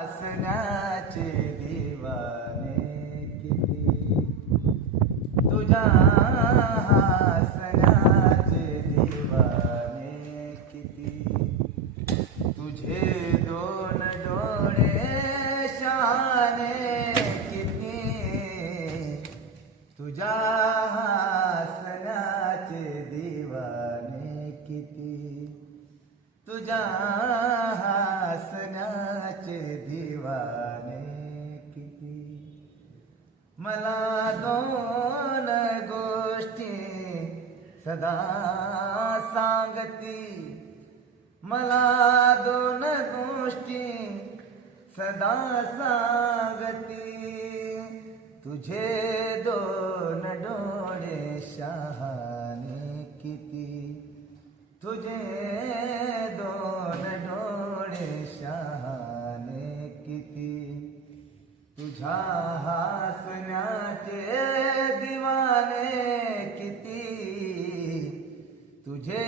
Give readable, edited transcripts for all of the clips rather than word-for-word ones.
हसण्याचे दिवाने किती, तुझ्या हसण्याचे दिवाने किती, तुझे दोन डोळे शहाणे किती, तुझ्या हसण्याचे दिवाने किती, तुझ्या हसण्याचे दिवाने किती. मला दोन गोष्टी सदा सांगती, मला दोन गोष्टी सदा सांगती, तुझे दोन डोळे शहाणे किती, तुझे दोन डोळे शहाणे किती, तुझ्या हसण्याचे दिवाने किती, तुझे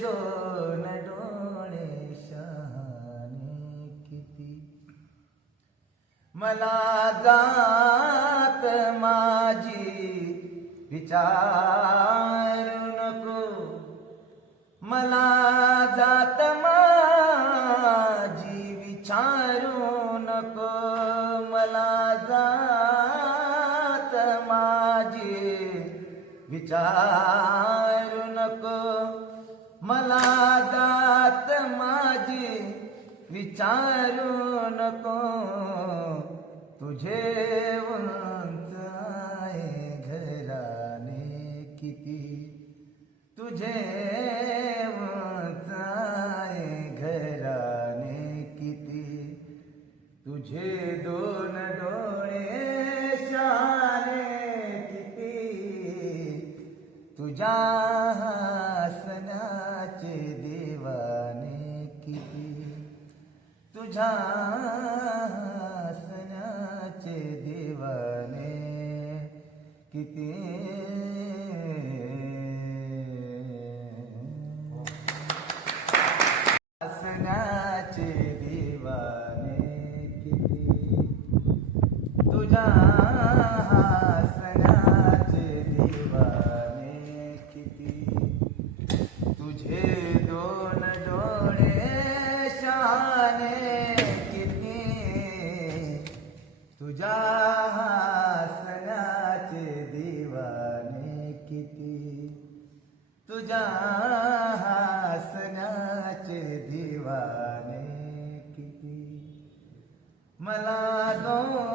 दोन डोळे शहाणे किती. मला जात माझी विचारू नको, मला जात माझी विचारू नको, मला जात माझी विचारू नको, मला जात माझी विचारू नको, तुझे उंच आहे घराने किती, तुझे घराने किती, तुझे दोन डोळे शहाणे किती, तुझ्या हसण्याचे दिवाने किती, तुझ्या हसण्याचे दिवाने किती. हसण्याचे दिवाने किती, तुझ्या हसण्याचे दिवाने किती, तुझे दोन डोळे शहाणे किती, तुझ्या हसण्याचे दिवाने किती, तुझ्या हसण्याचे दिवाने किती. मला दोन